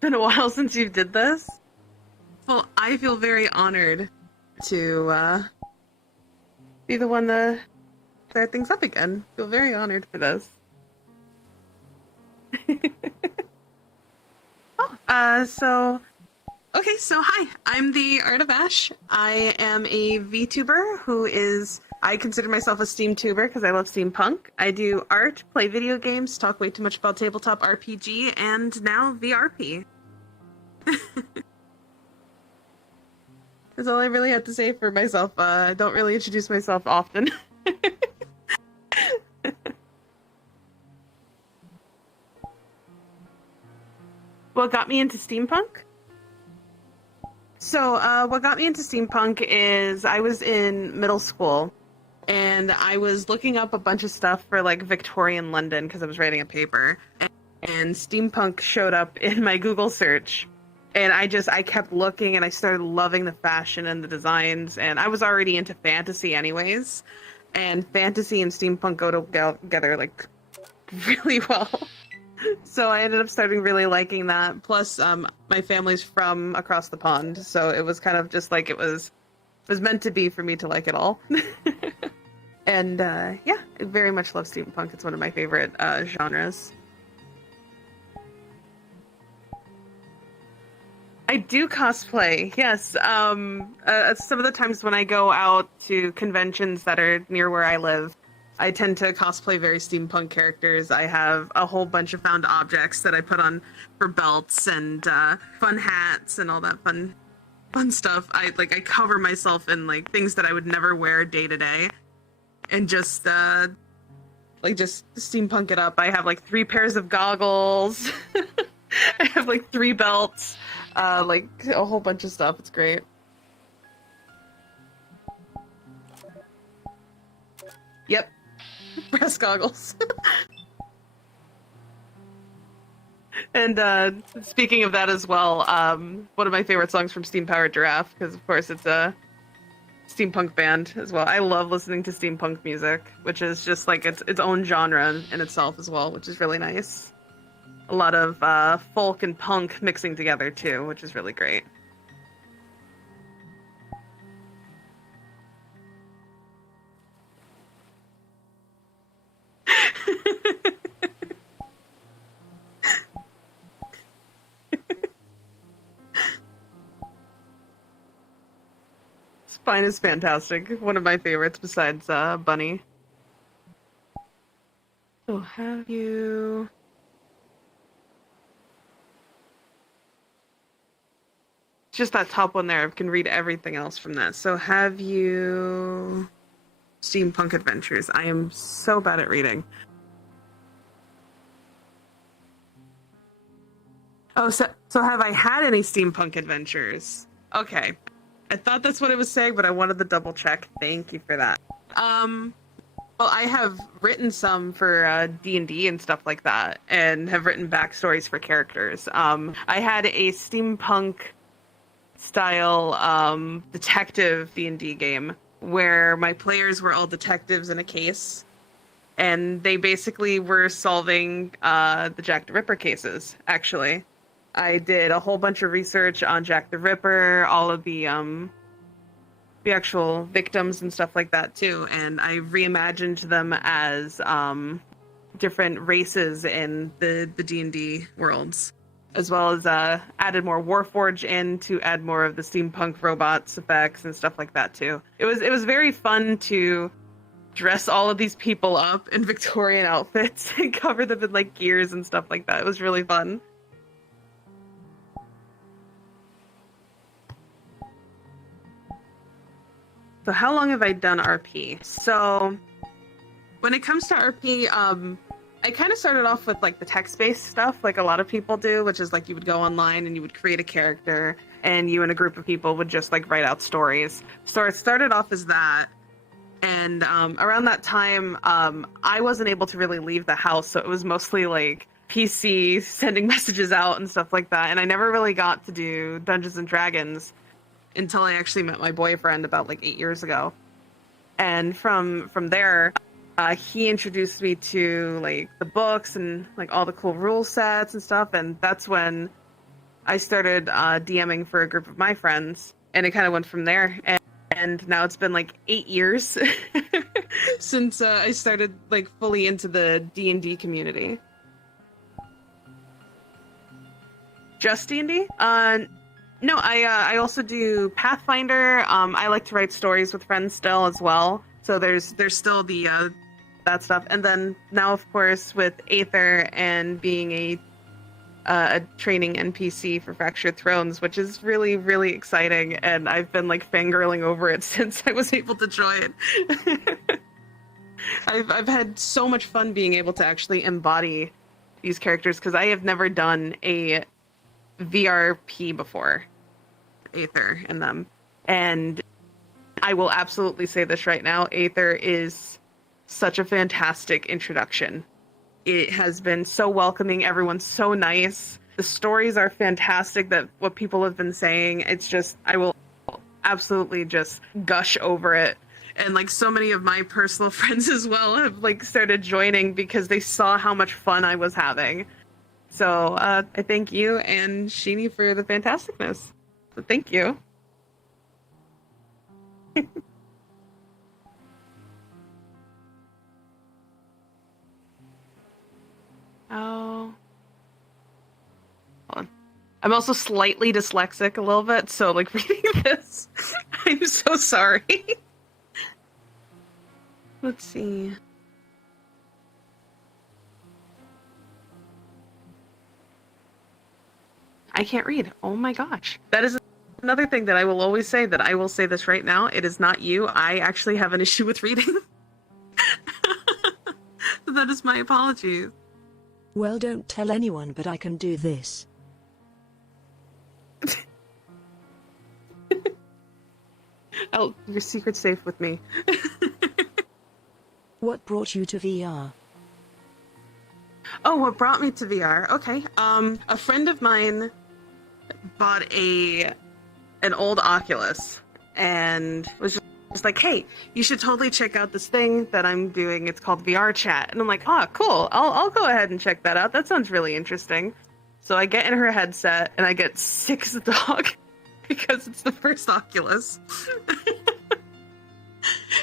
Been a while since you did this. Well, I feel very honored to be the one to start things up again. Feel very honored for this. So hi, I'm the Art of Ash. I am a VTuber I consider myself a Steamtuber because I love steampunk. I do art, play video games, talk way too much about tabletop RPG, and now VRP. That's all I really have to say for myself. I don't really introduce myself often. What got me into steampunk? So, what got me into steampunk is I was in middle school and I was looking up a bunch of stuff for like Victorian London because I was writing a paper, and steampunk showed up in my Google search. And I kept looking and I started loving the fashion and the designs, and I was already into fantasy anyways. And fantasy and steampunk go together like really well. So I ended up starting really liking that. Plus, my family's from across the pond, so it was kind of just like it was meant to be for me to like it all. And yeah, I very much love steampunk. It's one of my favorite genres. I do cosplay, yes. Some of the times when I go out to conventions that are near where I live, I tend to cosplay very steampunk characters. I have a whole bunch of found objects that I put on for belts and fun hats and all that fun stuff. I cover myself in like things that I would never wear day to day, and just steampunk it up. I have like 3 pairs of goggles. I have like 3 belts, like a whole bunch of stuff. It's great. Yep. Brass goggles. And speaking of that as well, one of my favorite songs from Steam Powered Giraffe, because of course it's a steampunk band as well. I love listening to steampunk music, which is just like its own genre in itself as well, which is really nice. A lot of folk and punk mixing together too, which is really great. Spine is fantastic. One of my favorites besides Bunny. So have you... Just that top one there. I can read everything else from that. So have you... Steampunk Adventures. I am so bad at reading. Oh, so have I had any steampunk adventures? Okay. I thought that's what it was saying, but I wanted to double check. Thank you for that. Well, I have written some for D&D and stuff like that, and have written backstories for characters. I had a steampunk style detective D&D game where my players were all detectives in a case, and they basically were solving the Jack the Ripper cases, actually. I did a whole bunch of research on Jack the Ripper, all of the actual victims and stuff like that too, and I reimagined them as different races in the D&D worlds, as well as added more Warforged in to add more of the steampunk robots effects and stuff like that too. It was very fun to dress all of these people up in Victorian outfits and cover them in like gears and stuff like that. It was really fun. So how long have I done RP? So when it comes to RP, I kind of started off with like the text-based stuff, like a lot of people do, which is like you would go online and you would create a character and you and a group of people would just like write out stories. So it started off as that. And around that time, I wasn't able to really leave the house. So it was mostly like PC, sending messages out and stuff like that. And I never really got to do Dungeons and Dragons until I actually met my boyfriend about like 8 years ago. And from there, he introduced me to like the books and like all the cool rule sets and stuff. And that's when I started DMing for a group of my friends, and it kind of went from there. And now it's been like 8 years since I started like fully into the D&D community. Just D&D? No, I also do Pathfinder. I like to write stories with friends still as well. So there's still the that stuff. And then now, of course, with Aether and being a training NPC for Fractured Thrones, which is really, really exciting. And I've been like fangirling over it since I was able to join. I've had so much fun being able to actually embody these characters because I have never done a VRP before, Aether and them. And I will absolutely say this right now, Aether is such a fantastic introduction. It has been so welcoming. Everyone's so nice. The stories are fantastic, that what people have been saying. It's just, I will absolutely just gush over it. And like so many of my personal friends as well have like started joining because they saw how much fun I was having. So I thank you and Sheeny for the fantasticness. So thank you. Oh. Hold on. I'm also slightly dyslexic a little bit, so like reading this, I'm so sorry. Let's see. I can't read. Oh my gosh. That is another thing that I will always say, that I will say this right now. It is not you. I actually have an issue with reading. That is my apologies. Well, don't tell anyone, but I can do this. Oh, your secret's safe with me. What brought you to VR? Oh, what brought me to VR? Okay. A friend of mine bought an old Oculus and was just like, hey, you should totally check out this thing that I'm doing. It's called VR Chat. And I'm like, oh, cool. I'll go ahead and check that out. That sounds really interesting. So I get in her headset and I get sick as a dog because it's the first Oculus.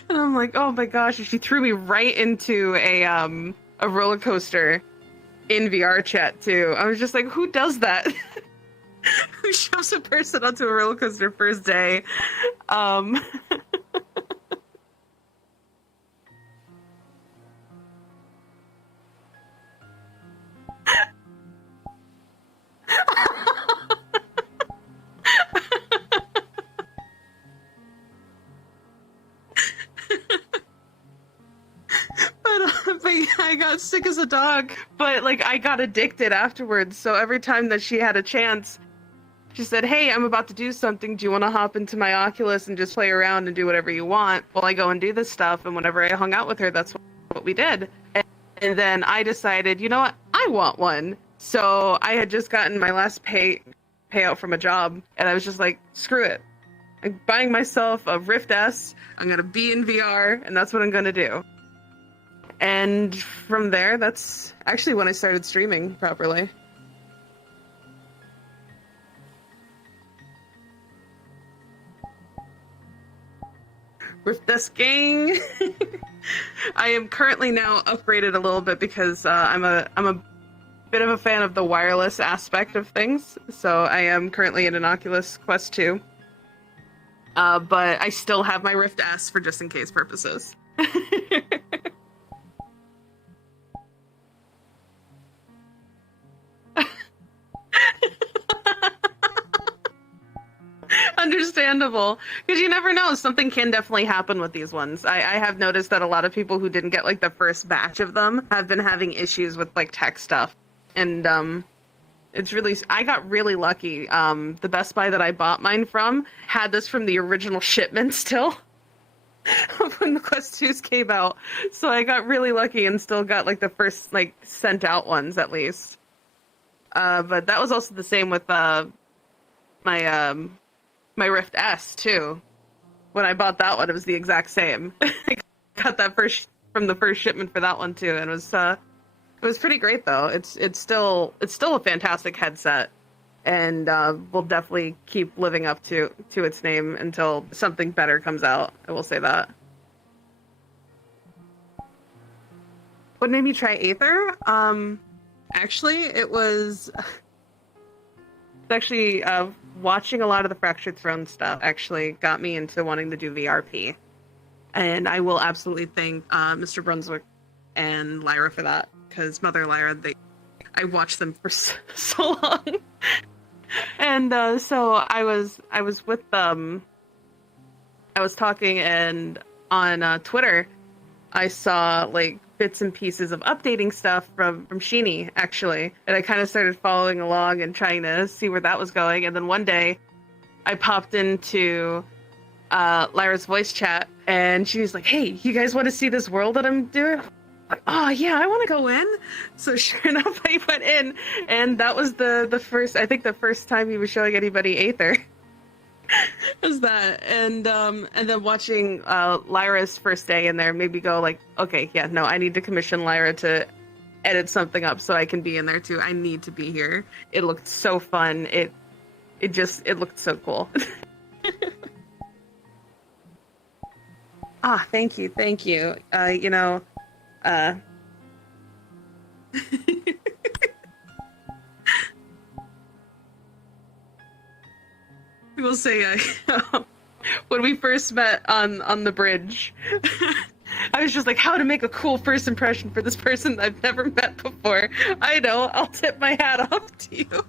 And I'm like, oh my gosh. And she threw me right into a roller coaster in VR Chat too. I was just like, who does that? Who shoves a person onto a roller coaster first day? But yeah, I got sick as a dog. But like, I got addicted afterwards. So every time that she had a chance, she said, hey, I'm about to do something. Do you want to hop into my Oculus and just play around and do whatever you want while I go and do this stuff? And whenever I hung out with her, that's what we did. And then I decided, you know what? I want one. So I had just gotten my last payout from a job. And I was just like, screw it. I'm buying myself a Rift S. I'm going to be in VR. And that's what I'm going to do. And from there, that's actually when I started streaming properly. Rift S gang. I am currently now upgraded a little bit because I'm a bit of a fan of the wireless aspect of things. So I am currently in an Oculus Quest 2. But I still have my Rift S for just in case purposes. Understandable, because you never know, something can definitely happen with these ones. I have noticed that a lot of people who didn't get like the first batch of them have been having issues with like tech stuff, and it's really, I got really lucky. The Best Buy that I bought mine from had this from the original shipment still when the Quest 2s came out, so I got really lucky and still got like the first like sent out ones at least. But that was also the same with my my Rift S too. When I bought that one, it was the exact same. I got that from the first shipment for that one too, and it was pretty great though. It's still a fantastic headset, and will definitely keep living up to its name until something better comes out. I will say that. What made me try Aether? Actually, it was actually watching a lot of the Fractured Throne stuff actually got me into wanting to do VRP. And I will absolutely thank Mr. Brunswick and Lyra for that, because Mother Lyra, I watched them for so long. And so I was with them. I was talking, and on Twitter, I saw like bits and pieces of updating stuff from Sheeny, actually. And I kind of started following along and trying to see where that was going. And then one day I popped into Lyra's voice chat, and she was like, hey, you guys want to see this world that I'm doing? Like, oh yeah, I want to go in. So sure enough, I went in, and that was the first time he was showing anybody Aether. Was that, and then watching Lyra's first day in there made me go like, okay, yeah, no, I need to commission Lyra to edit something up so I can be in there too. I need to be here. It looked so fun. It looked so cool. Thank you. I will say, when we first met on the bridge, I was just like, how to make a cool first impression for this person I've never met before. I know, I'll tip my hat off to you.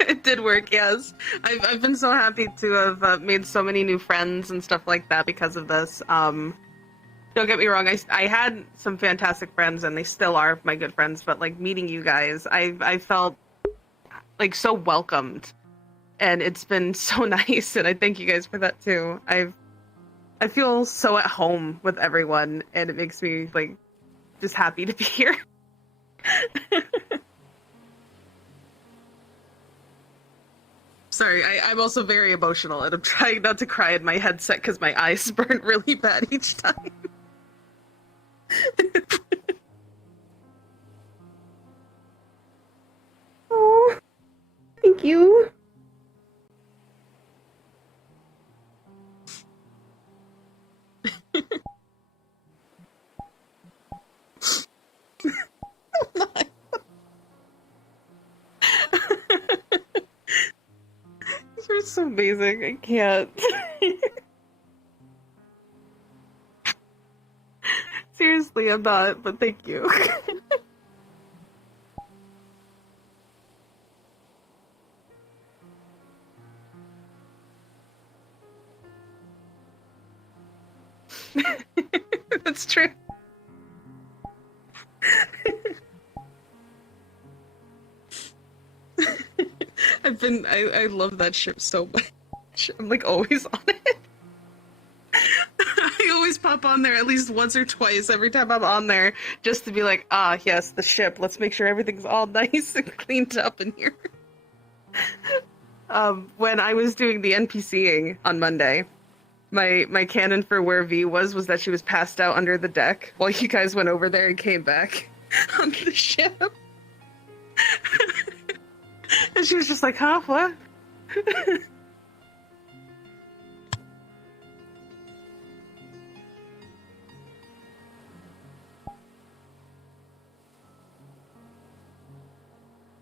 It did work, yes. I've been so happy to have made so many new friends and stuff like that because of this. Don't get me wrong, I had some fantastic friends, and they still are my good friends, but like meeting you guys, I felt like so welcomed, and it's been so nice, and I thank you guys for that too. I feel so at home with everyone, and it makes me like just happy to be here. Sorry, I'm also very emotional, and I'm trying not to cry in my headset because my eyes burn really bad each time. Oh, thank you. You're so amazing. I can't. Seriously, I'm not, but thank you. That's true. I love that ship so much. I'm like always on it. I always pop on there at least once or twice every time I'm on there, just to be like, yes, the ship. Let's make sure everything's all nice and cleaned up in here. When I was doing the NPCing on Monday, my canon for where V was that she was passed out under the deck while you guys went over there and came back on the ship. And she was just like, huh, what?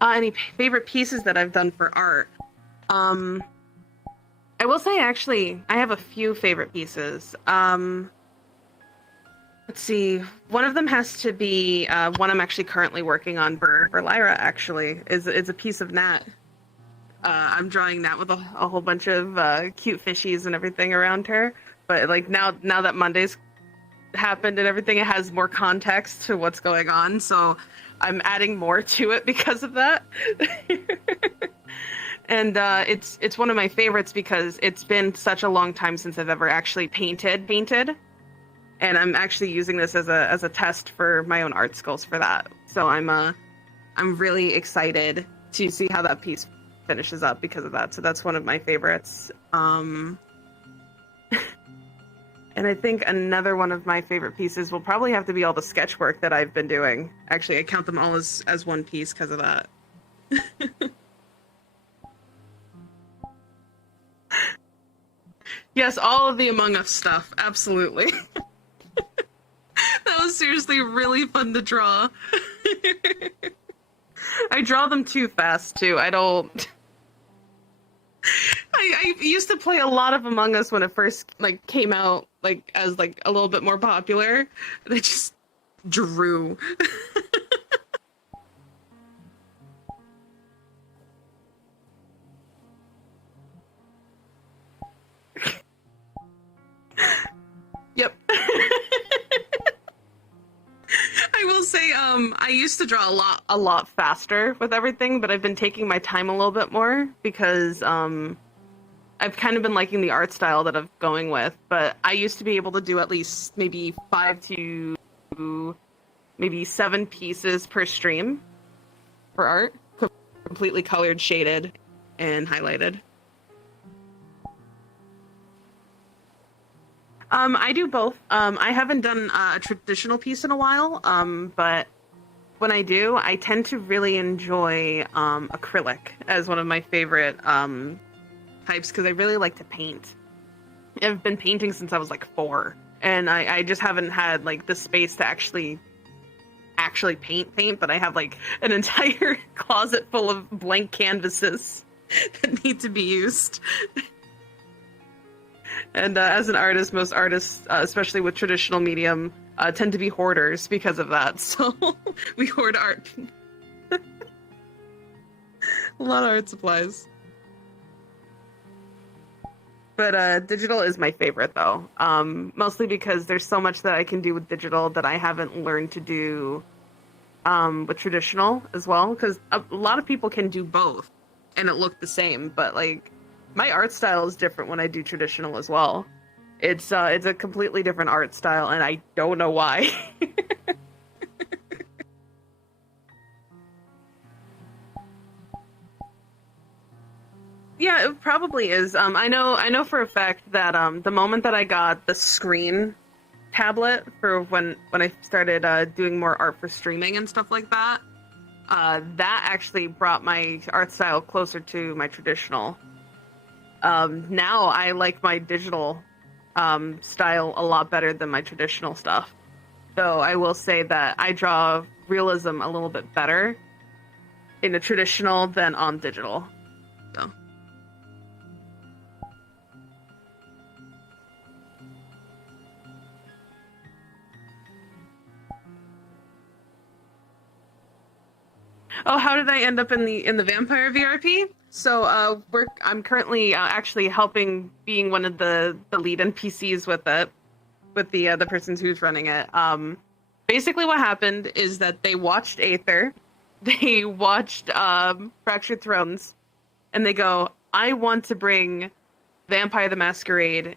Any favorite pieces that I've done for art? I will say, actually, I have a few favorite pieces. Let's see. One of them has to be one I'm actually currently working on for Lyra, actually, is a piece of Nat. I'm drawing Nat with a whole bunch of cute fishies and everything around her. But like now that Monday's happened and everything, it has more context to what's going on. So I'm adding more to it because of that. And it's one of my favorites because it's been such a long time since I've ever actually painted. and I'm actually using this as a test for my own art skills for that. So I'm really excited to see how that piece finishes up because of that. So that's one of my favorites. And I think another one of my favorite pieces will probably have to be all the sketch work that I've been doing. Actually, I count them all as one piece because of that. Yes, all of the Among Us stuff. Absolutely. That was seriously really fun to draw. I draw them too fast, too. I don't... I used to play a lot of Among Us when it first like came out, like as like a little bit more popular. And I just drew. Yep. I will say, I used to draw a lot faster with everything, but I've been taking my time a little bit more because I've kind of been liking the art style that I'm going with. But I used to be able to do at least maybe 5 to maybe 7 pieces per stream for art, completely colored, shaded, and highlighted. I do both. I haven't done a traditional piece in a while, but when I do, I tend to really enjoy acrylic as one of my favorite types because I really like to paint. I've been painting since I was like 4, and I just haven't had like the space to actually paint, but I have like an entire closet full of blank canvases that need to be used. And as an artist, most artists, especially with traditional medium, tend to be hoarders because of that. So we hoard art. A lot of art supplies. But digital is my favorite, though. Mostly because there's so much that I can do with digital that I haven't learned to do with traditional as well. Because a lot of people can do both, and it look the same. But like, my art style is different when I do traditional as well. It's a completely different art style, and I don't know why. Yeah, it probably is. I know for a fact that the moment that I got the screen tablet for when I started doing more art for streaming and stuff like that, that actually brought my art style closer to my traditional. Now I like my digital style a lot better than my traditional stuff. So I will say that I draw realism a little bit better in the traditional than on digital. So. Oh, how did I end up in the vampire VRP? So I'm currently actually helping being one of the lead NPCs with it, with the person who's running it. Basically what happened is that they watched Aether, they watched Fractured Thrones, and they go, I want to bring Vampire the Masquerade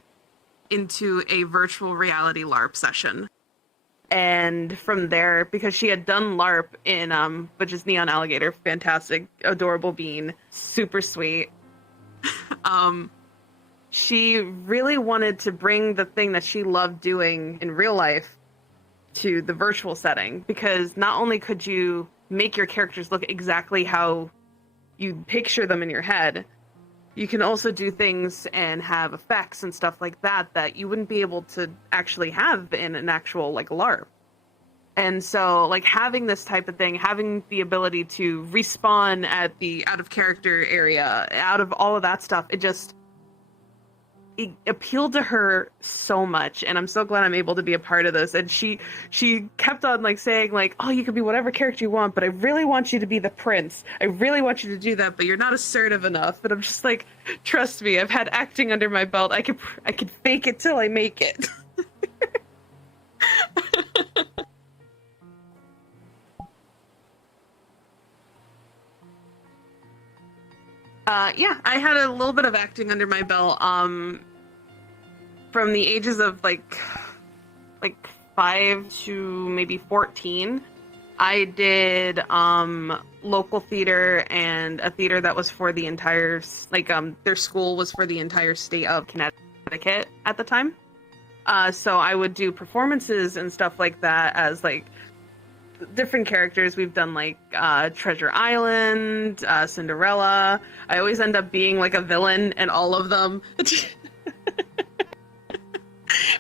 into a virtual reality LARP session. And from there, because she had done LARP in which is Neon Alligator, fantastic, adorable bean, super sweet. She really wanted to bring the thing that she loved doing in real life to the virtual setting, because not only could you make your characters look exactly how you picture them in your head, you can also do things and have effects and stuff like that that you wouldn't be able to actually have in an actual like LARP. And so like having this type of thing, having the ability to respawn at the out of character area, out of all of that stuff, it appealed to her so much, and I'm so glad I'm able to be a part of this. And she kept on like saying like, oh, you could be whatever character you want, but I really want you to be the prince. I really want you to do that, but you're not assertive enough. And I'm just like, trust me, I've had acting under my belt. I could fake it till I make it. Yeah, I had a little bit of acting under my belt from the ages of like like 5 to maybe 14, I did local theater and a theater that was for the entire, like their school was for the entire state of Connecticut at the time. So I would do performances and stuff like that as like different characters. We've done like Treasure Island, Cinderella. I always end up being like a villain in all of them.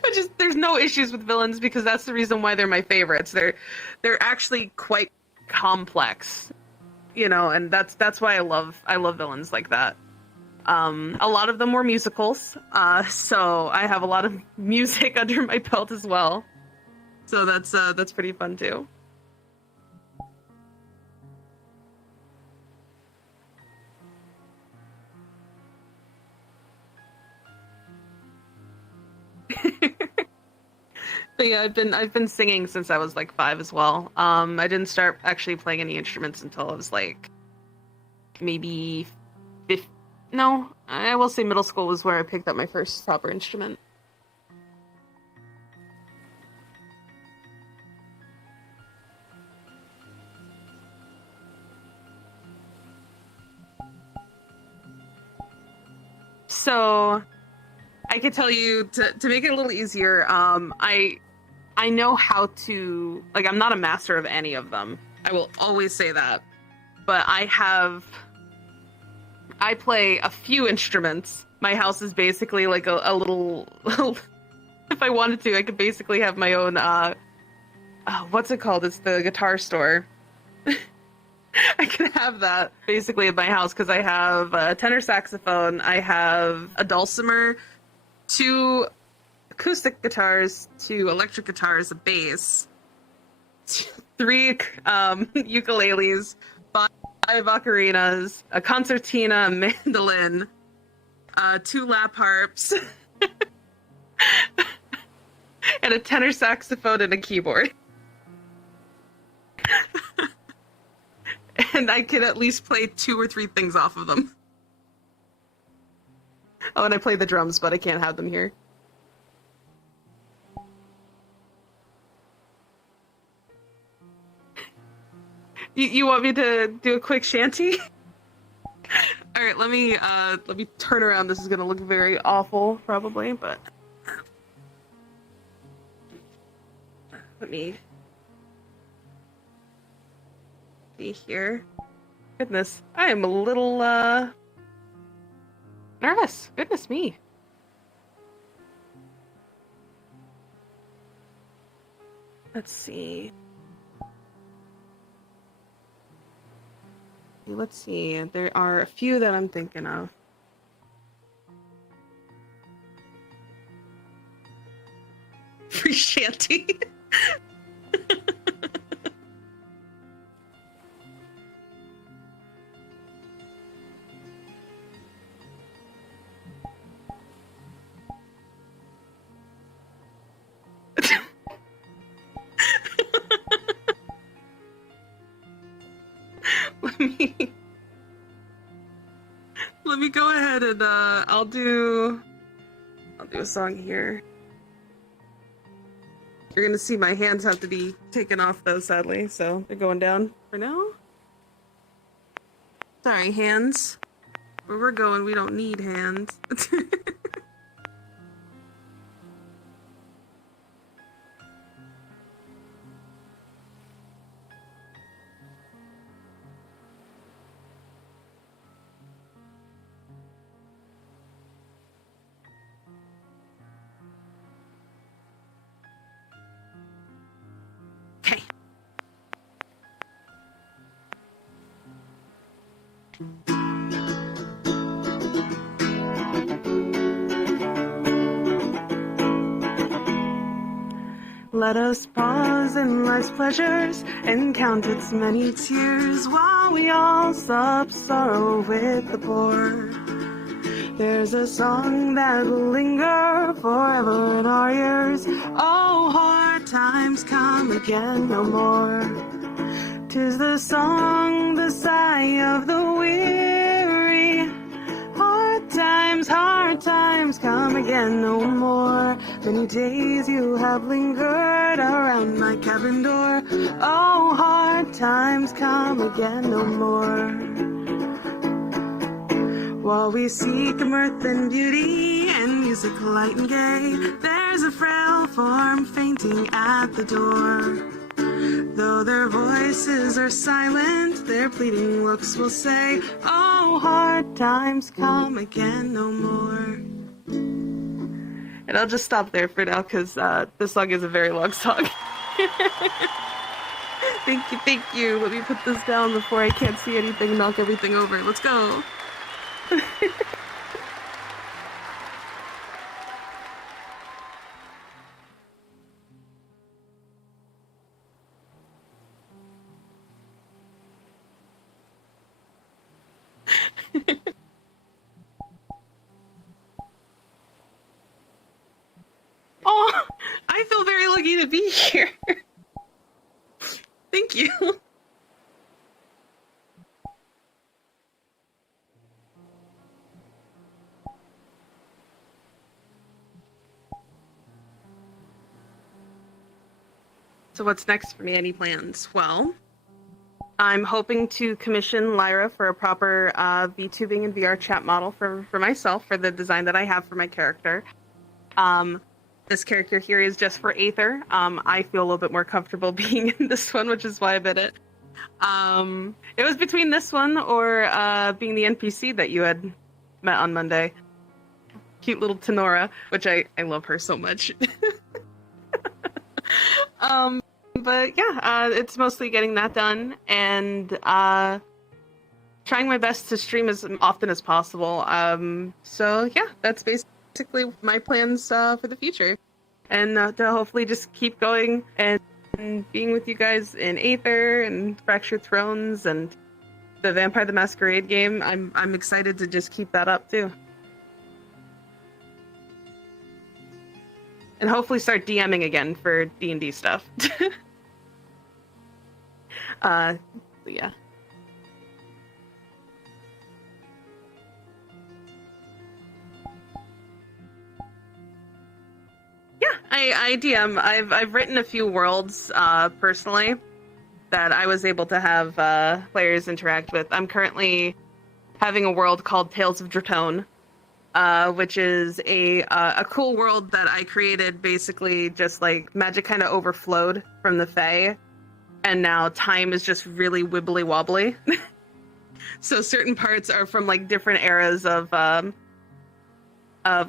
Which is, there's no issues with villains because that's the reason why they're my favorites. They're actually quite complex, you know, and that's why I love villains like that. A lot of them were musicals, so I have a lot of music under my belt as well. So that's pretty fun too. But yeah, I've been singing since I was like 5 as well. I didn't start actually playing any instruments until I was like maybe no, I will say middle school was where I picked up my first proper instrument. So I could tell you to make it a little easier. I know how to, like, I'm not a master of any of them. I will always say that. But I play a few instruments. My house is basically like a little, if I wanted to, I could basically have my own, what's it called? It's the guitar store. I can have that basically at my house because I have a tenor saxophone, I have a dulcimer, 2 acoustic guitars, 2 electric guitars, a bass, 3 ukuleles, 5 ocarinas, a concertina, a mandolin, 2 lap harps, and a tenor saxophone and a keyboard. And I can at least play 2 or 3 things off of them. Oh, and I play the drums, but I can't have them here. You want me to do a quick shanty? All right, let me turn around. This is gonna look very awful, probably, but let me see here. Goodness, I am a little nervous. Goodness me. Let's see. Let's see. There are a few that I'm thinking of. Free shanty. Let me go ahead and I'll do a song here. You're gonna see my hands have to be taken off though, sadly, so they're going down for now. Sorry, hands. Where we're going, we don't need hands. Okay. Let us pause in life's pleasures and count its many tears while we all sup sorrow with the poor. There's a song that will linger forever in our ears. Oh, hard times come again no more. 'Tis the song, the sigh of the weary. Hard times come again no more. Many many days you have lingered around my cabin door. Oh, hard times come again no more. While we seek mirth and beauty and music light and gay, there's a frail form fainting at the door. Though their voices are silent, their pleading looks will say, oh, hard times come again no more. And I'll just stop there for now, because this song is a very long song. Thank you. Let me put this down before I can't see anything and knock everything over. Let's go. Oh, I feel very lucky to be here. Thank you. So what's next for me? Any plans? Well, I'm hoping to commission Lyra for a proper VTubing and VR chat model for myself, for the design that I have for my character. This character here is just for Aether. I feel a little bit more comfortable being in this one, which is why I bid it. It was between this one or being the NPC that you had met on Monday. Cute little Tenora, which I love her so much. But yeah, it's mostly getting that done and trying my best to stream as often as possible. So yeah, that's basically my plans for the future, and to hopefully just keep going and being with you guys in Aether and Fractured Thrones and the Vampire the Masquerade game. I'm excited to just keep that up too. And hopefully start DMing again for D&D stuff. Yeah. Yeah, I DM. I've written a few worlds personally that I was able to have players interact with. I'm currently having a world called Tales of Dratone, which is a cool world that I created. Basically, just like magic kind of overflowed from the Fae, and now time is just really wibbly wobbly. So certain parts are from like different eras of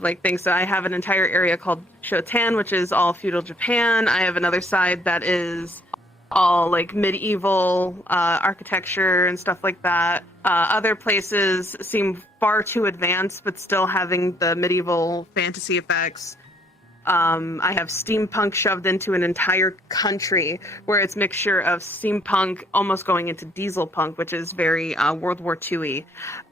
like things. So I have an entire area called Shotan, which is all feudal Japan. I have another side that is all like medieval architecture and stuff like that. Other places seem far too advanced, but still having the medieval fantasy effects. I have steampunk shoved into an entire country where it's mixture of steampunk almost going into diesel punk, which is very World War II-y.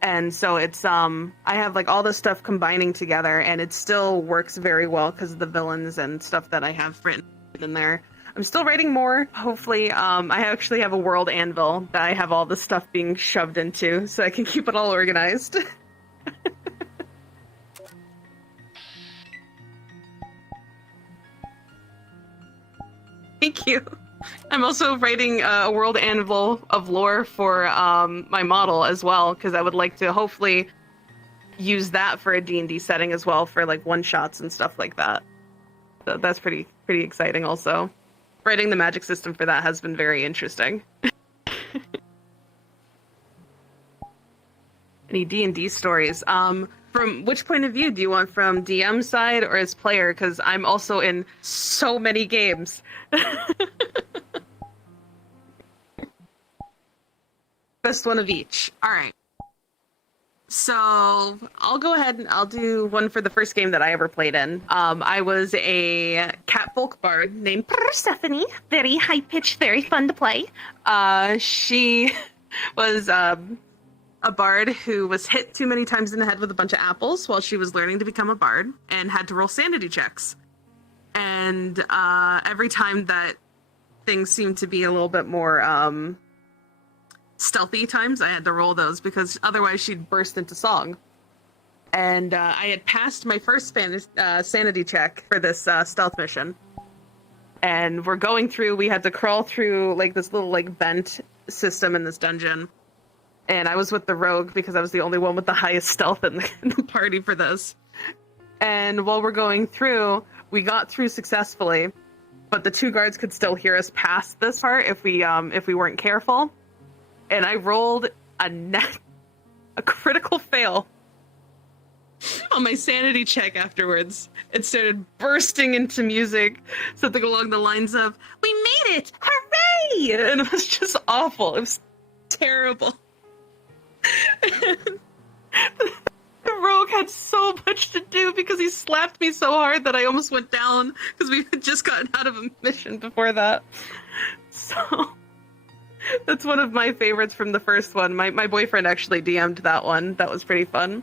And so it's I have like all this stuff combining together, and it still works very well because of the villains and stuff that I have written in there. I'm still writing more. Hopefully, I actually have a world anvil that I have all this stuff being shoved into, so I can keep it all organized. Thank you. I'm also writing a world anvil of lore for my model as well, because I would like to hopefully use that for a D&D setting as well, for like one-shots and stuff like that. So that's pretty exciting also. Writing the magic system for that has been very interesting. Any D&D stories? From which point of view? Do you want from DM side or as player? Because I'm also in so many games. Best one of each. All right. So I'll go ahead and I'll do one for the first game that I ever played in. I was a catfolk bard named Persephone. Very high-pitched, very fun to play. She was a bard who was hit too many times in the head with a bunch of apples while she was learning to become a bard and had to roll sanity checks. And every time that things seemed to be a little bit more stealthy times, I had to roll those because otherwise she'd burst into song. And I had passed my first sanity check for this stealth mission. And we're going through, we had to crawl through like this little like vent system in this dungeon. And I was with the rogue because I was the only one with the highest stealth in the party for this. And while we're going through, we got through successfully, but the 2 guards could still hear us past this part if we weren't careful. And I rolled a critical fail on my sanity check afterwards. It started bursting into music, something along the lines of, "We made it! Hooray!" And it was just awful. It was terrible. The rogue had so much to do because he slapped me so hard that I almost went down because we had just gotten out of a mission before that. So that's one of my favorites from the first one. My boyfriend actually DM'd that one. That was pretty fun.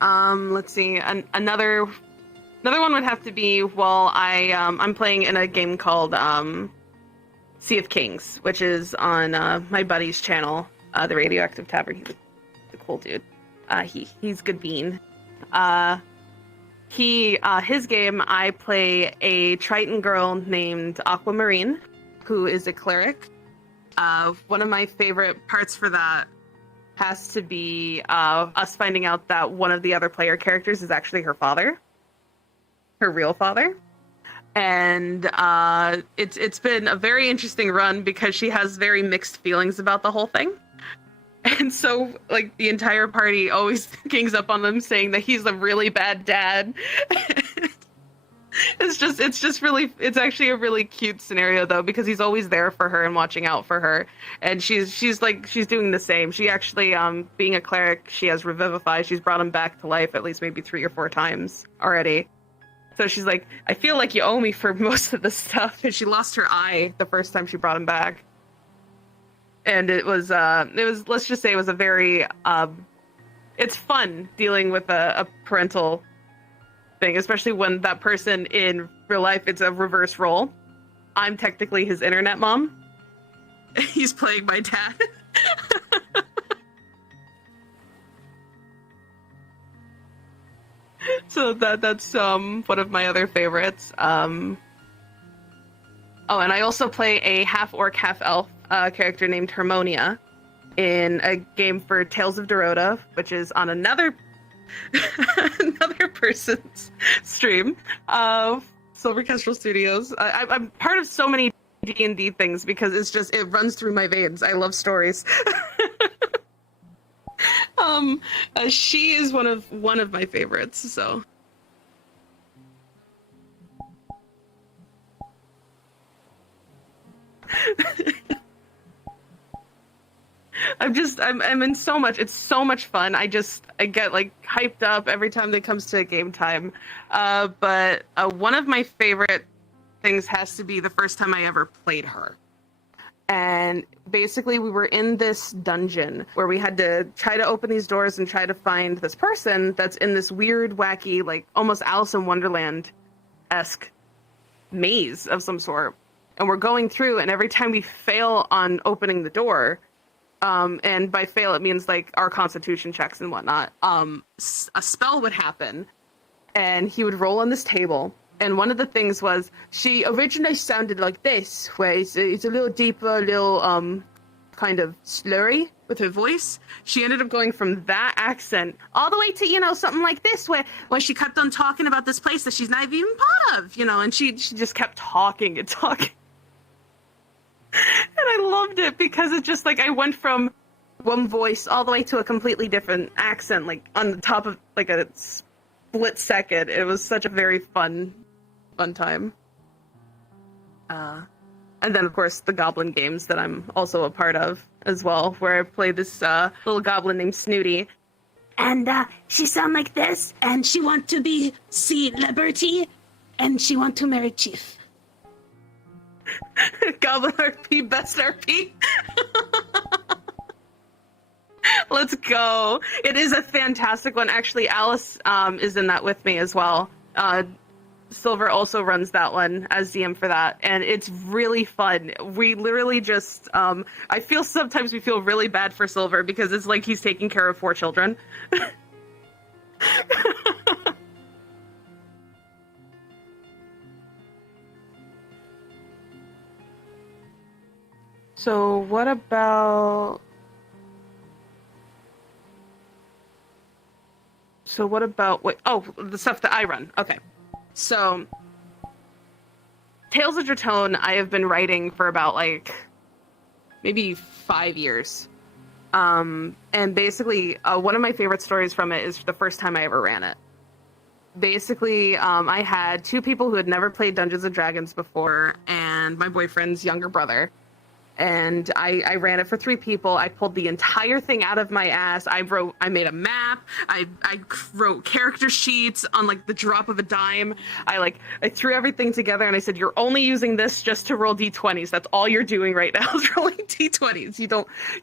Let's see. Another one would have to be, well, I'm playing in a game called Sea of Kings, which is on my buddy's channel, the Radioactive Tavern. He's a cool dude. He's good bean. His game, I play a Triton girl named Aquamarine, who is a cleric. One of my favorite parts for that has to be us finding out that one of the other player characters is actually her father, her real father. And it's been a very interesting run because she has very mixed feelings about the whole thing. And so, like, the entire party always gangs up on them saying that he's a really bad dad. It's actually a really cute scenario, though, because he's always there for her and watching out for her. And she's doing the same. She actually, being a cleric, she has Revivify. She's brought him back to life at least maybe 3 or 4 times already. So she's like, I feel like you owe me for most of this stuff. And she lost her eye the first time she brought him back. And it was, let's just say it was a very, it's fun dealing with a parental thing, especially when that person in real life, it's a reverse role. I'm technically his internet mom. He's playing my dad. So that's one of my other favorites. Oh, and I also play a half orc, half elf character named Harmonia in a game for Tales of Dorota, which is on another person's stream of Silver Kestrel Studios. I'm part of so many D&D things because it runs through my veins. I love stories. She is one of my favorites, so. I'm in so much. It's so much fun. I get like hyped up every time it comes to game time. But one of my favorite things has to be the first time I ever played her. And basically we were in this dungeon where we had to try to open these doors and try to find this person that's in this weird, wacky, like almost Alice in Wonderland-esque maze of some sort. And we're going through, and every time we fail on opening the door, and by fail it means like our constitution checks and whatnot, a spell would happen, and he would roll on this table. And one of the things was, she originally sounded like this, where it's a little deeper, a little kind of slurry with her voice. She ended up going from that accent all the way to, something like this, where she kept on talking about this place that she's not even part of, and she just kept talking and talking. And I loved it because it's just like I went from one voice all the way to a completely different accent, like on the top of like a split second. It was such a very fun time. And then, of course, the goblin games that I'm also a part of as well, where I play this little goblin named Snooty. And she sound like this, and she want to be celebrity, and she want to marry Chief. Goblin RP, best RP. Let's go. It is a fantastic one. Actually, Alice is in that with me as well. Silver also runs that one as DM for that, and it's really fun. We literally just, I feel sometimes we feel really bad for Silver because it's like he's taking care of 4 children. So what about... wait, oh, the stuff that I run. Okay. So Tales of Dratone, I have been writing for about like maybe 5 years. And basically, one of my favorite stories from it is the first time I ever ran it. Basically, I had two people who had never played Dungeons and Dragons before, and my boyfriend's younger brother. And I ran it for 3 people. I pulled the entire thing out of my ass. I made a map. I wrote character sheets on like the drop of a dime. I threw everything together and I said, you're only using this just to roll d20s. That's all you're doing right now is rolling d20s.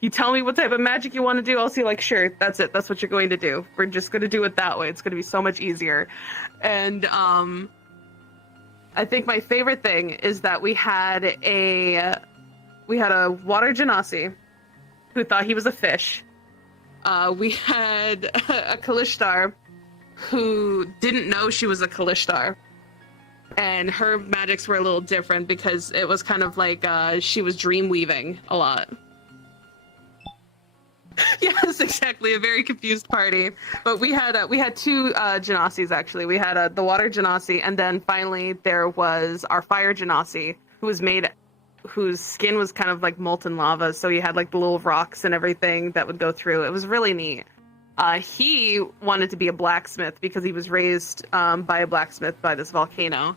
You tell me what type of magic you want to do. I'll see, like, sure, that's it. That's what you're going to do. We're just going to do it that way. It's going to be so much easier. And I think my favorite thing is that we had a water genasi who thought he was a fish. We had a Kalishtar who didn't know she was a Kalishtar. And her magics were a little different because it was kind of like she was dream weaving a lot. Yes, exactly. A very confused party. But we had 2 genasis, actually. We had the water genasi, and then finally there was our fire genasi, whose skin was kind of like molten lava, so he had like the little rocks and everything that would go through. It was really neat. He wanted to be a blacksmith because he was raised by a blacksmith by this volcano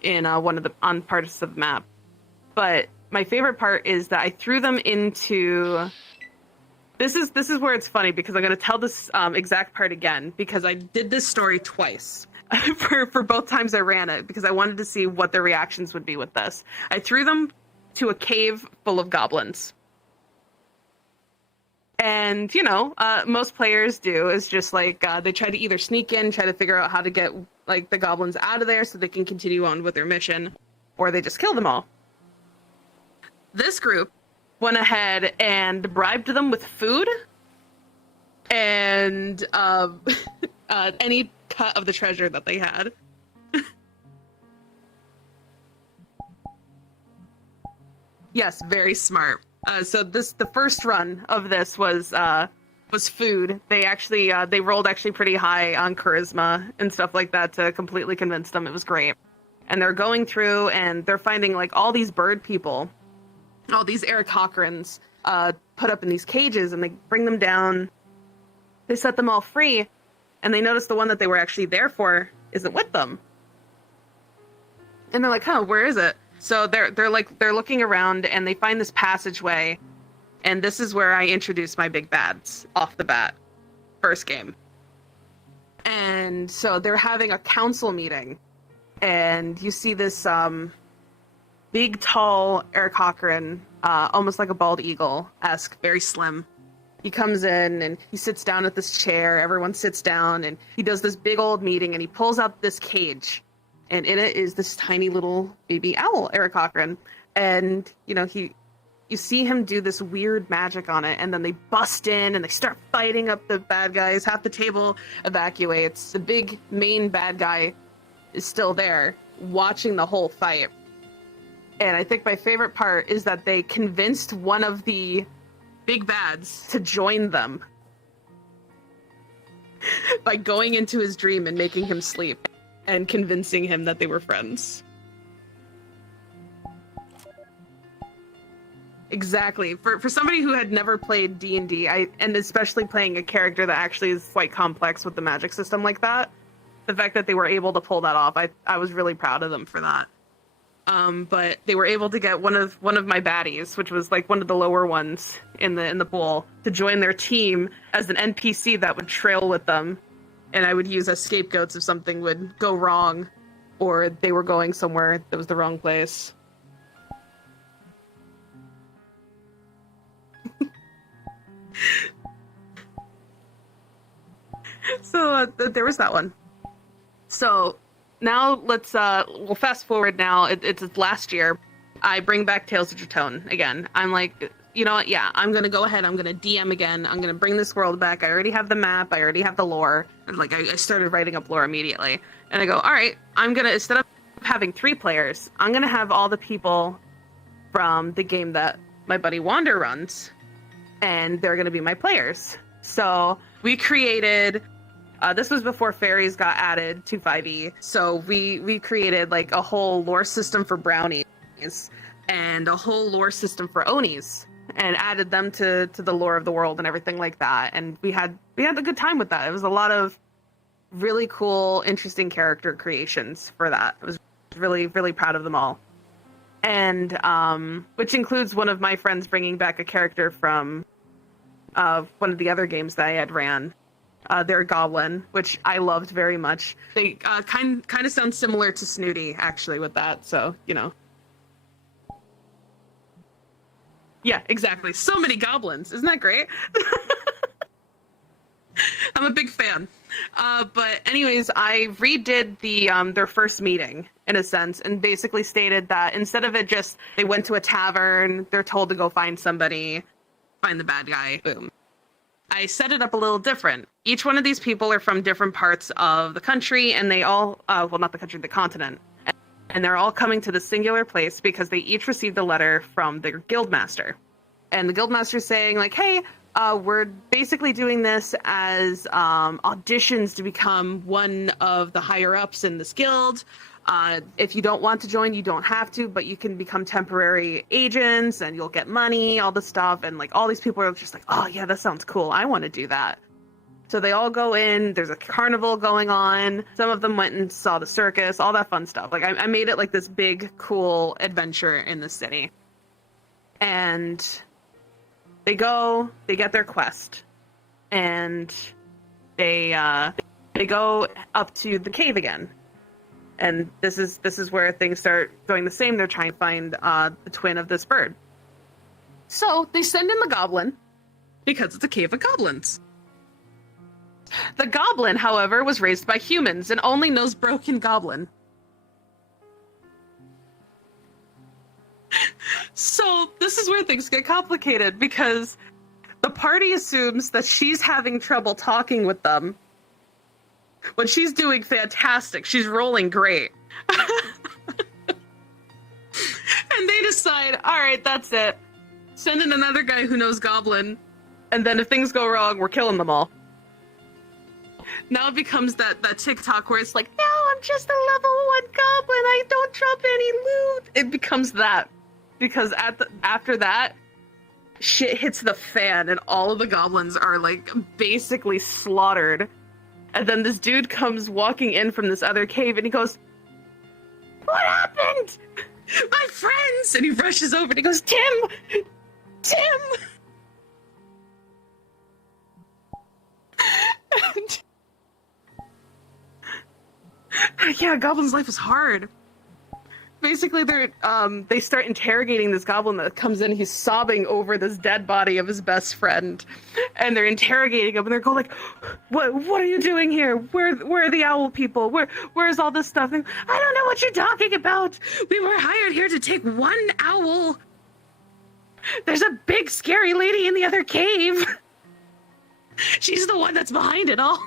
in on parts of the map. But my favorite part is that I threw them into... This is where it's funny, because I'm going to tell this exact part again, because I did this story twice. for both times I ran it, because I wanted to see what their reactions would be with this. I threw them to a cave full of goblins. And, most players do is just like, they try to either sneak in, try to figure out how to get like the goblins out of there so they can continue on with their mission, or they just kill them all. This group went ahead and bribed them with food and any cut of the treasure that they had. Yes, very smart. So the first run of this was food. They actually they rolled actually pretty high on charisma and stuff like that to completely convince them. It was great. And they're going through and they're finding like all these bird people, all these Eric Cochrans put up in these cages, and they bring them down. They set them all free, and they notice the one that they were actually there for isn't with them. And they're like, "Huh, where is it?" So they're looking around, and they find this passageway, and this is where I introduce my big bads off the bat, first game. And so they're having a council meeting, and you see this big, tall Eric Cochran, almost like a bald eagle-esque, very slim. He comes in and he sits down at this chair. Everyone sits down, and he does this big old meeting, and he pulls out this cage. And in it is this tiny little baby owl, Eric Cochran. And, you see him do this weird magic on it, and then they bust in and they start fighting up the bad guys. Half the table evacuates. The big main bad guy is still there, watching the whole fight. And I think my favorite part is that they convinced one of the big bads to join them by going into his dream and making him sleep and convincing him that they were friends. Exactly. For somebody who had never played D&D, and especially playing a character that actually is quite complex with the magic system like that, the fact that they were able to pull that off, I was really proud of them for that. But they were able to get one of my baddies, which was like one of the lower ones in the pool, to join their team as an NPC that would trail with them, and I would use as scapegoats if something would go wrong, or they were going somewhere that was the wrong place. So there was that one. So now we'll fast forward now. It's last year. I bring back Tales of Dratone again. I'm like, you know what? Yeah, I'm gonna go ahead. I'm gonna DM again. I'm gonna bring this world back. I already have the map. I already have the lore. Like I started writing up lore immediately, and I go, all right. I'm gonna, instead of having 3 players, I'm gonna have all the people from the game that my buddy Wander runs, and they're gonna be my players. So we created. This was before fairies got added to 5e, so we created like a whole lore system for brownies and a whole lore system for Onis, and added them to the lore of the world and everything like that. And we had a good time with that. It was a lot of really cool, interesting character creations for that. I was really, really proud of them all. And which includes one of my friends bringing back a character from one of the other games that I had ran. They're a goblin, which I loved very much. They kind of sound similar to Snooty, actually, with that. So, you know. Yeah, exactly. So many goblins. Isn't that great? I'm a big fan. But anyways, I redid their first meeting, in a sense, and basically stated that instead of it just, they went to a tavern, they're told to go find somebody, find the bad guy, boom. I set it up a little different. Each one of these people are from different parts of the country, and they all, well, not the country, the continent. And they're all coming to the singular place because they each received a letter from their guildmaster. And the guildmaster's saying, like, hey, we're basically doing this as auditions to become one of the higher-ups in this guild. If you don't want to join, you don't have to, but you can become temporary agents and you'll get money, all this stuff. And like all these people are just like, oh yeah, that sounds cool. I want to do that. So they all go in, there's a carnival going on. Some of them went and saw the circus, all that fun stuff. Like I made it like this big, cool adventure in the city. And they go, they get their quest, and they go up to the cave again. And this is where things start going the same. They're trying to find the twin of this bird. So they send in the goblin because it's a cave of goblins. The goblin, however, was raised by humans and only knows broken goblin. So this is where things get complicated because the party assumes that she's having trouble talking with them when she's doing fantastic. She's rolling great. And they decide, all right, that's it. Send in another guy who knows goblin, and then if things go wrong, we're killing them all. Now it becomes that TikTok where it's like, no, I'm just a level 1 goblin. I don't drop any loot. It becomes that. Because after that, shit hits the fan and all of the goblins are like basically slaughtered. And then this dude comes walking in from this other cave and he goes, what happened? My friends! And he rushes over and he goes, Tim! And yeah, Goblin's life is hard. Basically, they start interrogating this goblin that comes in. He's sobbing over this dead body of his best friend, and they're interrogating him. And they're going like, "What are you doing here? Where are the owl people? Where's all this stuff?" And, I don't know what you're talking about. We were hired here to take one owl. There's a big scary lady in the other cave. She's the one that's behind it all.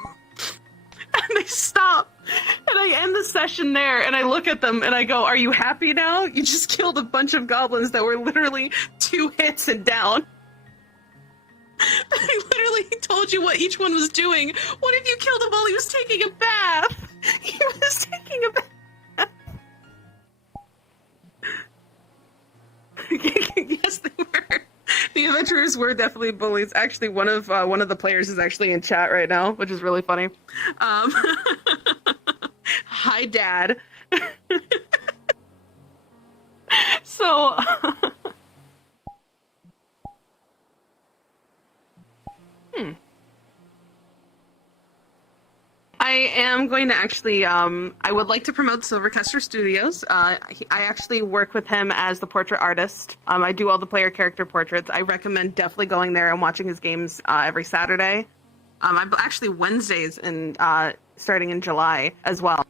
And they stop. And I end the session there, and I look at them, and I go, are you happy now? You just killed a bunch of goblins that were literally 2 hits and down. I literally told you what each one was doing. What if you killed him while he was taking a bath? He was taking a bath. Yes, they were. The adventurers were definitely bullies. Actually, one of the players is actually in chat right now, which is really funny. Hi, Dad. So, I am going to actually, I would like to promote Silvercaster Studios. I actually work with him as the portrait artist. I do all the player character portraits. I recommend definitely going there and watching his games every Saturday. I'm actually Wednesdays and starting in July as well.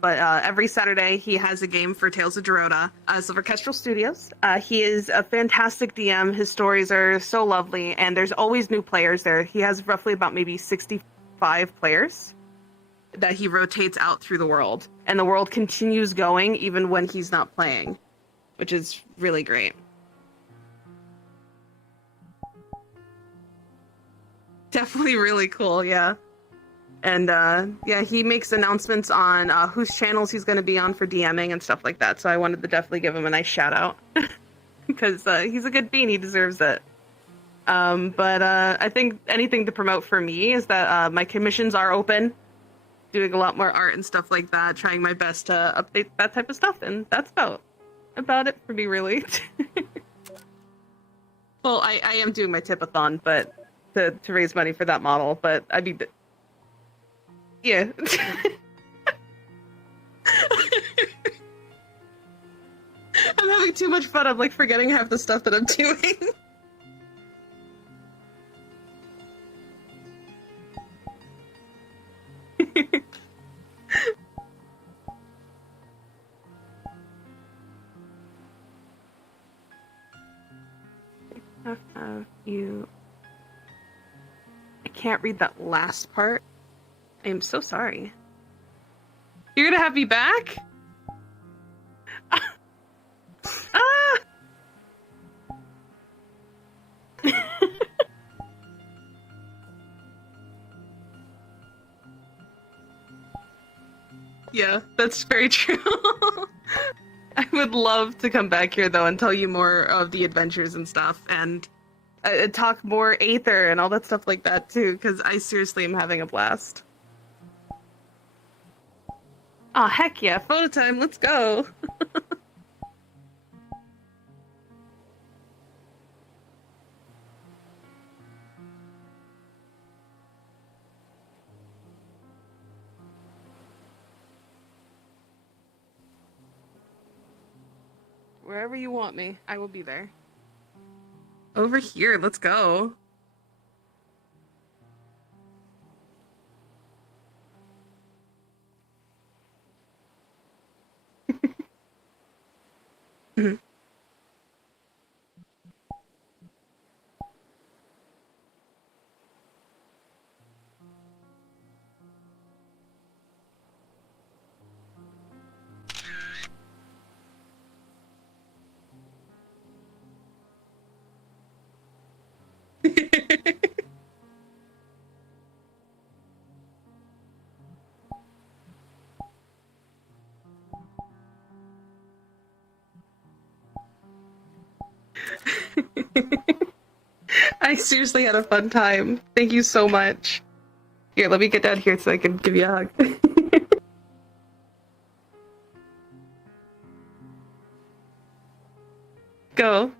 but every Saturday he has a game for Tales of Dorota, Silver Kestrel Studios. He is a fantastic DM. His stories are so lovely, and there's always new players there. He has roughly about maybe 65 players that he rotates out through the world, and the world continues going even when he's not playing, which is really great. Definitely really cool, yeah. And yeah, he makes announcements on whose channels he's going to be on for DMing and stuff like that. So I wanted to definitely give him a nice shout out because he's a good bean. He deserves it. But I think anything to promote for me is that my commissions are open, doing a lot more art and stuff like that, trying my best to update that type of stuff. And that's about it for me, really. Well, I am doing my tip-a-thon, but to raise money for that model. But I mean, yeah. I'm having too much fun. I'm like forgetting half the stuff that I'm doing. I can't read that last part. I am so sorry. You're gonna have me back? Ah! Yeah, that's very true. I would love to come back here though and tell you more of the adventures and stuff, and talk more Aether and all that stuff like that too, because I seriously am having a blast. Oh heck yeah, photo time, let's go. Wherever you want me, I will be there. Over here, let's go. I seriously had a fun time. Thank you so much. Here, let me get down here so I can give you a hug. Go.